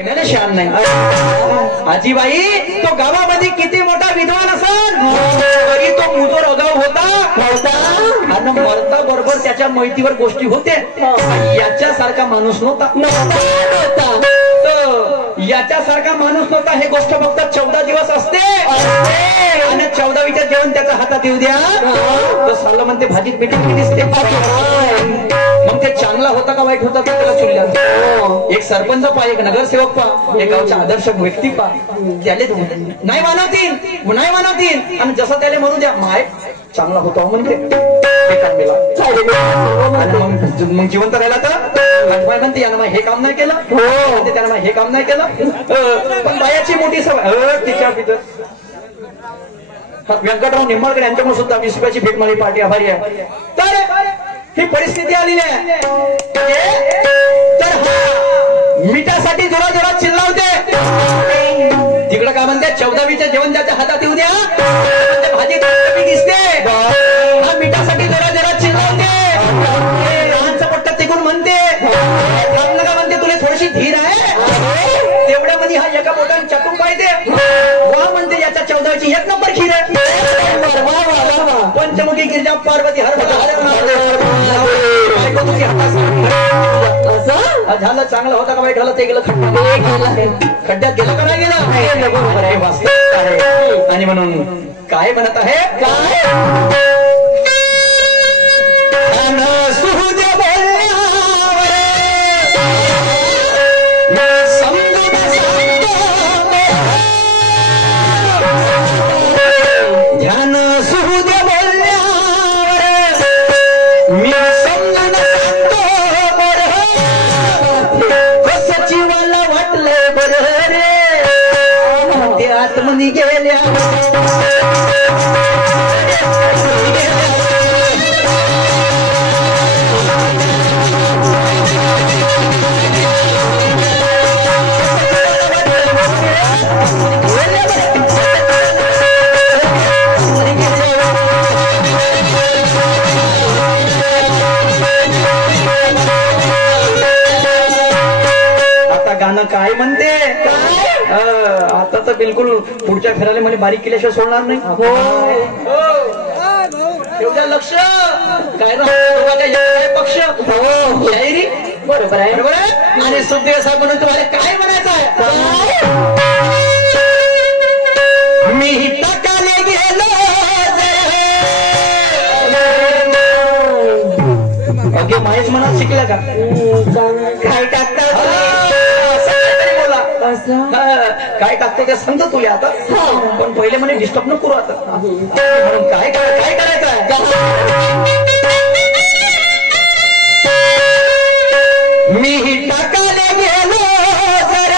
शान नाही आजीबाई तो गावामध्ये किती मोठा विद्वान असेल तरी तो मुजोर अगाव होता आणि मरता बरोबर त्याच्या मैतीवर गोष्टी होते याच्यासारखा माणूस नव्हता याच्यासारखा माणूस नव्हता हे गोष्ट फक्त 14 दिवस असते आणि 14वीच्या जेवण त्याच्या हातात येऊ द्या तो साल म्हणते भाजीत पीठीत दिसते मग ते चांगला होता का वाईट होता त्याला चुलला एक सरपंच पा एक नगरसेवक पा एक गावचा आदर्श व्यक्ती पा त्याले नाही मानवतील आणि जसं त्याला म्हणू द्या माय चांगला होता म्हणते मग जिवंत राहिला तर म्हणते यानं हे काम नाही केलं म्हणते त्यानं हे काम नाही केलं पण बायाची मोठी सवय तिच्या व्यंकटराव निंबाळकर यांच्यामुळे सुद्धा 20 रुपयाची भेट मला पार्टी आभारी आहे तर ही परिस्थिती आलेली आहे तर मिठासाठी जोरा जोरात चिल्लावते तिकडं काय म्हणते 14वीच्या जेवण त्याच्या हातात येऊ द्या भाजी दिसते हा मिठासाठी जोरा जोरात चिल्लावते लहानचा पट्टा तिकून म्हणते थांबलं का म्हणते तुला थोडीशी धीर आहे तेवढ्यामध्ये हा एका बोटाने चटून पाहिजे वा म्हणते याच्या 14वीची 1 नंबर खीर आहे पंचमुखी गिरजा पार्वती हर झालं चांगलं होता का वाईट झालं ते गेलं खड्ड्यात गेलं का नाही गेलं आणि म्हणून काय म्हणत आहे काय गेल्या आता गाणं काय म्हणते आता तर बिलकुल पुढच्या फेराला मला बारीक केल्याशिवाय सोडणार नाही एवढं लक्ष काय पक्ष शायरी बरोबर आहे आणि सुखदेव साहेब म्हणून तुम्हाला काय म्हणायचं आहे मी टाकाले गेलो अगे महेश मनात शिकला का काय टाकतात काय टाकतो ते समजा तुला आता पण पहिले म्हणे डिस्टर्ब नको करू आता म्हणून काय करायचं आहे मी टाकाले गेलो सर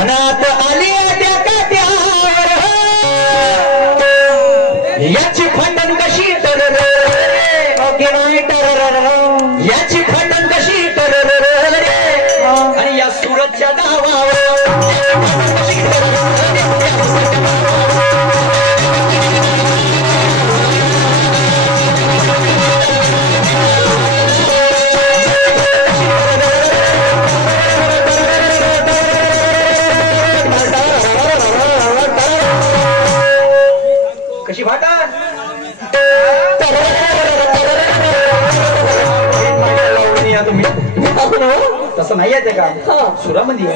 अनाथ आली त्या काट्यावर याची फंडन कशी याची फंडन कशी आणि या सुरतच्या डावावर कशी भाटा तुम्ही तसं नाही आहे का सुरामध्ये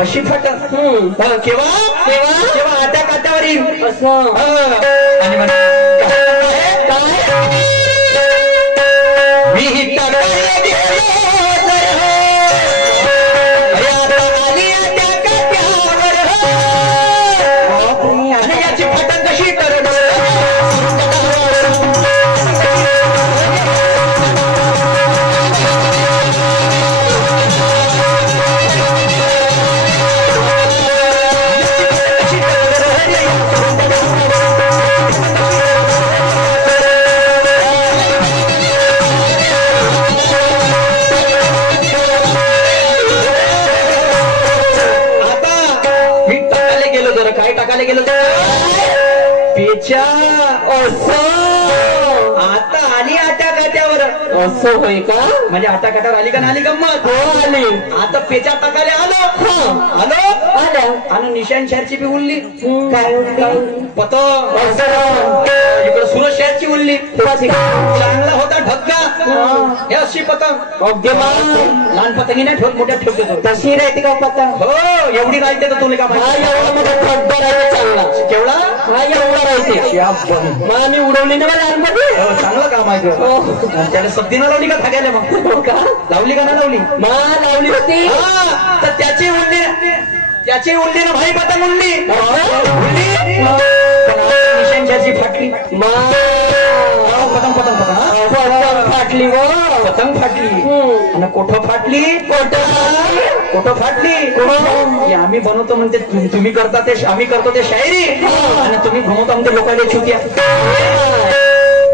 अशी फाटल केव्हा आट्या काट्यावर येईल आणि मी याची फाटल कशी जरा काय टाकायला गेलो पेच्या आता आली आट्या काट्यावर असं होय का म्हणजे आट्या काट्यावर आली का आली गंमत हो आली आता पेच्या टाकायला आलो आणि निशाण शहरची बी उरली काय पतंग इकडे सुरत शहरची उरली चांगला होता धक्का हे अशी पतंग अगदी लहान पतंगी नाही ठेवत मोठ्या ठेवते तशी राहते का पतंग हो एवढी राहते तर तुला का चांगला केवढा हा एवढा राहते मग आम्ही उडवली ना लहानपणी चांगलं काम आहे त्याला सब्जी न लावली का धाग्याला मग लावली का ना लावली मग लावली होती तर त्याची उरली ना भाई पतंग उरली निशांची फाटली पतंग फाटली व पतंग फाटली आणि कोठं फाटली कोठं फाटली आम्ही बनवतो म्हणते तुम्ही करता ते आम्ही करतो ते शायरी आणि तुम्ही घुमवतो आमच्या लोकांना छुत्या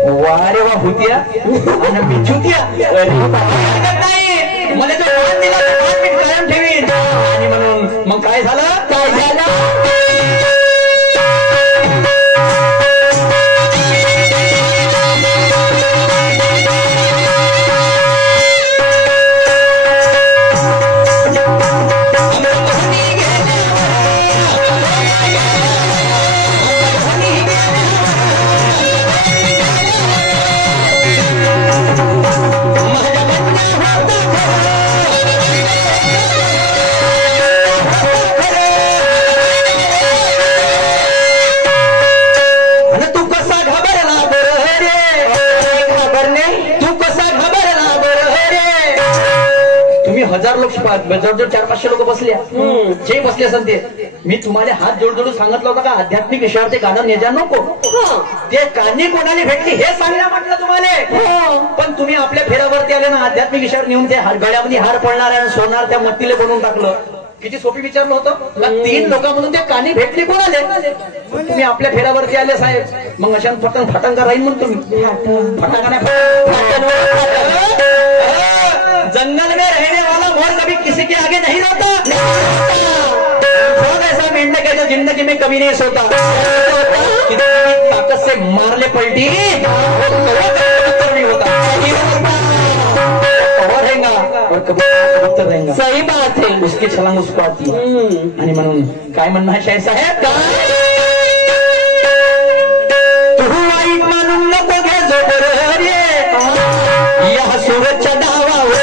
वा रे वा होत्या आणि मी छुत्या नाही मला जो मान दिला तो मान मी कायम ठेवीन आणि म्हणून मग काय झालं हजार लोक जवळजवळ 400-500 लोक बसल्या जे बसले असेल ते मी तुम्हाला हात जोडजोडून सांगितलं होतं का आध्यात्मिक विषयावर ते गाणं नेजा नको ते कानी कोणाला भेटली हे सांगण्या म्हटलं तुम्हाला पण तुम्ही आपल्या फेऱ्यावरती आले ना आध्यात्मिक विषयावर नेऊन ते गळ्यामध्ये हार पडणार आणि सोनार त्या मत्तीले बनवून टाकलं किती सोपी विचारलं होतं 3 लोकांमधून ते कानी भेटली कोणाले तुम्ही आपल्या फेऱ्यावरती आले साहेब मग अशा फटंका राहील म्हणून तुम्ही जंगल में रहने वाला मोर कभी किसी के आगे नहीं रहता बहुत ऐसा मेंढक है जो जिंदगी में कभी नहीं सोता ताकत से मार ले पलटी उत्तर नहीं होता और रहेगा और कबूतर रहेगा सही बात है उसकी छलांग उसको आती है आणि म्हणून काय म्हणणं आहे शाहीर साहेब तू वाईट मानून नको घे जोबर या सूरजच्या डावावर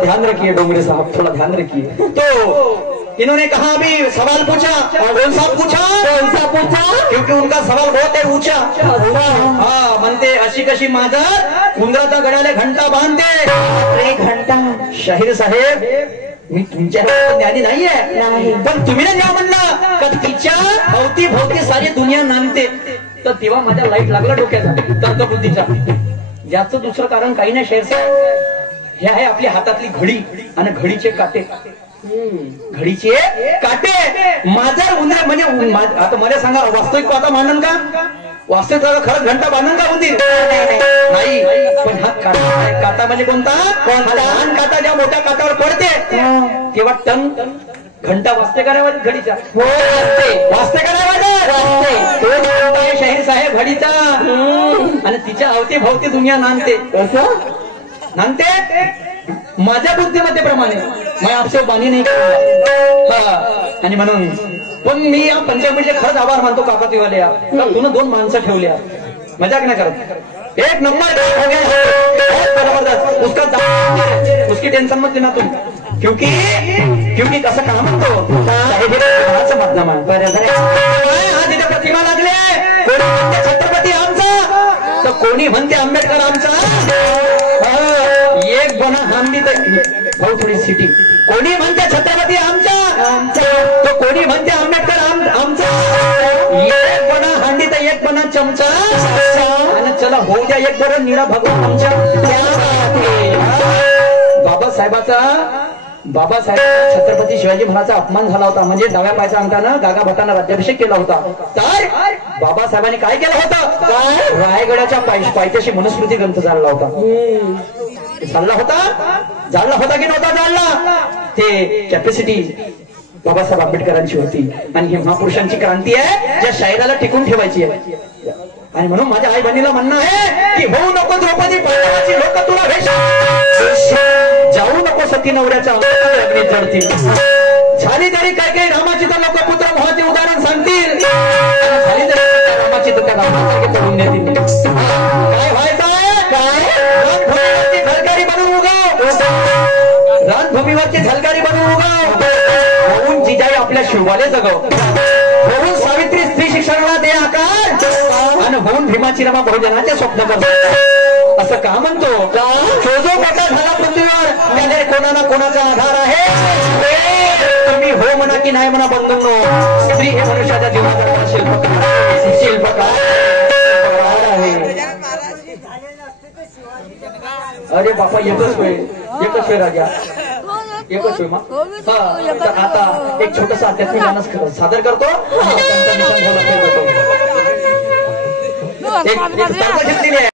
ध्यान रखिए डोंगरे साहब थोड़ा ध्यान रखिए तो इन्होंने कहा अभी सवाल पूछा कौन सा पूछा क्योंकि उनका सवाल बहुत है ऊंचा हाँ म्हणते अशी कशी माझं उंदराचा गळ्याला घंटा बांधते घंटा शाहीर साहेब मी तुमच्या ज्ञानी नाहीये पण तुम्ही ना जेव्हा म्हणला का तिच्या भोवती भोवती सारी दुनिया नांदते तर तेव्हा माझ्या लाईट लागला डोक्याचा तर्कबुद्धीचा याचं दुसरं कारण काही नाही शाहीर साहेब हे आहे आपल्या हातातली घडी आणि घडीचे काटे घडीचे काटे माझा उंदर म्हणजे आता मला सांगा वास्तविक पाहता मांडन का वास्तविक खरंच घंटा बांधून का होती नाही पण हा काटा म्हणजे कोणता लहान काटा ज्या मोठ्या काटावर पडते तेव्हा टन घंटा वाजते का नाही घडीचा वाजते का नाही शाहीर साहेब घडीचा आणि तिच्या अवती भोवती दुनिया नांदते नांदते माझ्या बुद्धिमत्ते प्रमाणे मी आपसे बानी नाही करूंगा आणि म्हणून पण मी या पंचायतीचे खरंच आभार मानतो काकातीवाले या तुनं 2 माणसं ठेवल्या मजाक नाही करत एक नंबर हो गया बरोबर उसका उसकी टेंशन मत लेना तुम क्योंकि कसं काम म्हणतो माध्यम आहे हा तिथे प्रतिमा लागले कोणी म्हणते छत्रपती आमचा तर कोणी म्हणते आंबेडकर आमचा एक बना हांडी तर भाऊ थोडी सिटी कोणी म्हणते छत्रपती आमचा तो कोणी म्हणते आंबेडकर आमचा एक बना हांडी तर एक बना चमचा आणि चला होऊ द्या एक बरं निळा भगवान आमच्या बाबासाहेब छत्रपती शिवाजी महाराजांचा अपमान झाला होता. म्हणजे डाव्या पायच्या अंगठानं गागा भटांना राज्याभिषेक केला होता. तर बाबासाहेबांनी काय केलं होतं? रायगडाच्या पायथ्याशी मनुस्मृती ग्रंथ जाळला होता. जाळला होता की नव्हता जाळला? ते कॅपॅसिटी बाबासाहेब आंबेडकरांची होती. आणि ही महापुरुषांची क्रांती आहे ज्या शाहिराला टिकून ठेवायची आहे. आणि म्हणून माझ्या आई बहिणीला म्हणणं आहे की होऊ नको द्रौपदी पांडवाची लोक तुला भेट, जाऊ नको सती नवऱ्याच्या अग्नीत जळतील. झाली तरी काय काही रामाची तर लोक पुत्र मोहाचे उदाहरण सांगतील. झाली तरी रामाची तर त्या रामासारखे पडून देतील. काय व्हायचं काय? रणभूमीवरची झलकारी बनवून उगाव, रणभूमीवरची झलकारी बनवून उगाव. होऊन जिजाई आपल्या शिवबाले जगव, होऊन सावित्री स्त्री शिक्षणाला दे आकार, आणि होऊन भीमाची रमा बहुजनाचे स्वप्न करतो. असं का म्हणतो? जो जो मोठा झाला पृथ्वीवर त्याने कोणा ना कोणाचा आधार आहे. तुम्ही हो म्हणा की नाही म्हणा बंधूंनो, स्त्री हे मनुष्याच्या जीवनाचा शिल्पकार आहे. अरे बापा एकच वेळ राजा, एकच वेळ मग. आता एक छोटस आध्यात्मिक गाणं सादर करतो. एक घेतलेली आहे.